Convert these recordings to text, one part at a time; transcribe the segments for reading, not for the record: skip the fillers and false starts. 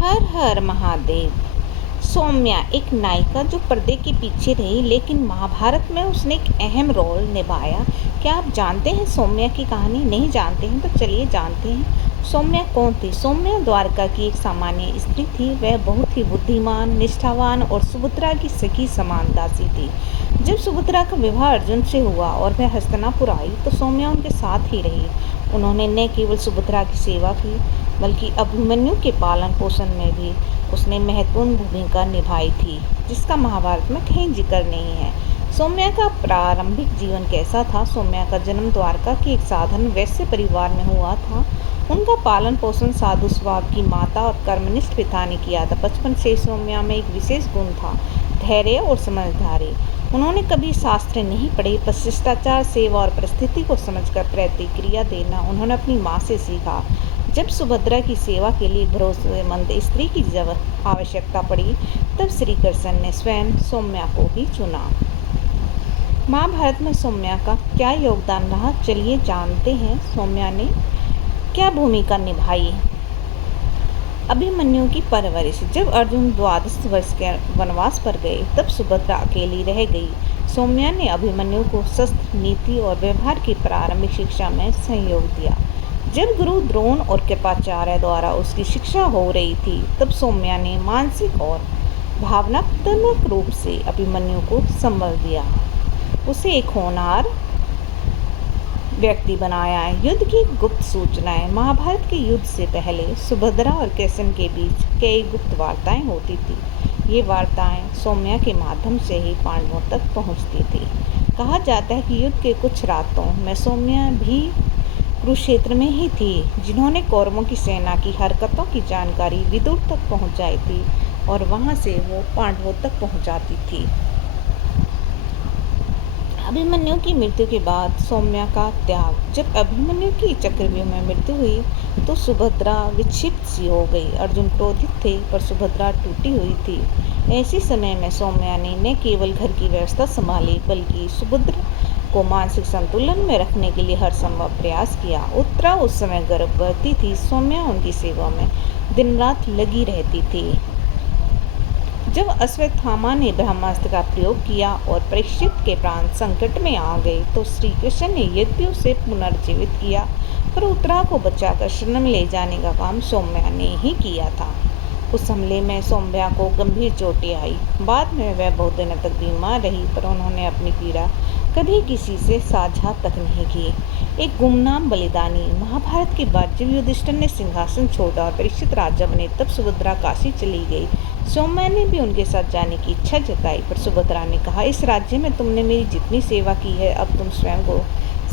हर हर महादेव। सौम्या एक नायिका जो पर्दे के पीछे रही, लेकिन महाभारत में उसने एक अहम रोल निभाया। क्या आप जानते हैं सौम्या की कहानी? नहीं जानते हैं तो चलिए जानते हैं। सौम्या कौन थी? सौम्या द्वारका की एक सामान्य स्त्री थी। वह बहुत ही बुद्धिमान, निष्ठावान और सुभद्रा की सखी समान दासी थी। जब सुभद्रा का विवाह अर्जुन से हुआ और वह हस्तिनापुर आई तो सौम्या उनके साथ ही रही। उन्होंने न केवल सुभद्रा की सेवा की, बल्कि अभिमन्यु के पालन पोषण में भी उसने महत्वपूर्ण भूमिका निभाई थी, जिसका महाभारत में कहीं जिक्र नहीं है। सौम्या का प्रारंभिक जीवन कैसा था? सौम्या का जन्म द्वारका के एक साधारण वैश्य परिवार में हुआ था। उनका पालन पोषण साधु स्वभाव की माता और कर्मनिष्ठ पिता ने किया था। बचपन से सौम्या में एक विशेष गुण था, धैर्य और समझदारी। उन्होंने कभी शास्त्र नहीं पढ़े, पर शिष्टाचार, सेवा और परिस्थिति को समझकर प्रतिक्रिया देना उन्होंने अपनी माँ से सीखा। जब सुभद्रा की सेवा के लिए भरोसेमंद स्त्री की जब आवश्यकता पड़ी, तब श्री कृष्ण ने स्वयं सौम्या को ही चुना। महाभारत में सौम्या का क्या योगदान रहा, चलिए जानते हैं। सौम्या ने क्या भूमिका निभाई? अभिमन्यु की परवरिश। जब अर्जुन 12 वर्ष के वनवास पर गए, तब सुभद्रा अकेली रह गई। सौम्या ने अभिमन्यु को शस्त्र, नीति और व्यवहार की प्रारंभिक शिक्षा में सहयोग दिया। जब गुरु द्रोण और कृपाचार्य द्वारा उसकी शिक्षा हो रही थी, तब सौम्या ने मानसिक और भावनात्मक रूप से अभिमन्यु को संबल दिया, उसे एक होनहार व्यक्ति बनाया। युद्ध की गुप्त सूचनाएं। महाभारत के युद्ध से पहले सुभद्रा और कृष्ण के बीच कई गुप्त वार्ताएं होती थी। ये वार्ताएं सौम्या के माध्यम से ही पांडवों तक पहुंचती थी। कहा जाता है कि युद्ध के कुछ रातों में सौम्या भी कुरुक्षेत्र में ही थी, जिन्होंने कौरवों की सेना की हरकतों की जानकारी विदुर तक पहुंचाई थी और वहां से वो पांडवों तक पहुंचाती थी। अभिमन्यु की मृत्यु के बाद सौम्या का त्याग। जब अभिमन्यु की चक्रव्यूह में मृत्यु हुई तो सुभद्रा विक्षिप्त सी हो गई। अर्जुन क्रोधित थे, पर सुभद्रा टूटी हुई थी। ऐसे समय में सौम्या ने न केवल घर की व्यवस्था संभाली, बल्कि सुभद्रा को मानसिक संतुलन में रखने के लिए हर संभव प्रयास किया। उत्तरा उस समय गर्भवती थी। सौम्या उनकी सेवा में दिन रात लगी रहती थी। जब अश्वत्थामा ने ब्रह्मास्त्र का प्रयोग किया और परीक्षित के प्राण संकट में आ गए, तो श्री कृष्ण ने यद्यपि उसे पुनर्जीवित किया, पर उत्तरा को बचाकर शरण में ले जाने का काम सौम्या ने ही किया था। उस हमले में सौम्या को गंभीर चोटें आई। बाद में वह बहुत दिनों तक बीमार रही, पर उन्होंने अपनी पीड़ा कभी किसी से साझा तक नहीं की। एक गुमनाम बलिदानी। महाभारत के बाद जब युधिष्ठिर ने सिंहासन छोड़ा और परीक्षित राजा बने, तब सुभद्रा काशी चली गई। सौम्या ने भी उनके साथ जाने की इच्छा जताई, पर सुभद्रा ने कहा, इस राज्य में तुमने मेरी जितनी सेवा की है, अब तुम स्वयं को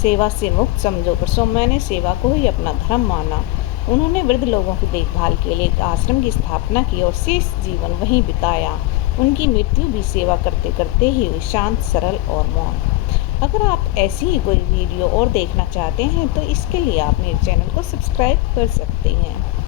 सेवा से मुक्त समझो। पर सौम्या ने सेवा को ही अपना धर्म माना। उन्होंने वृद्ध लोगों की देखभाल के लिए एक आश्रम की स्थापना की और शेष जीवन वहीं बिताया। उनकी मृत्यु भी सेवा करते करते ही हुई, शांत, सरल और मौन। अगर आप ऐसी ही कोई वीडियो और देखना चाहते हैं तो इसके लिए आप मेरे चैनल को सब्सक्राइब कर सकते हैं।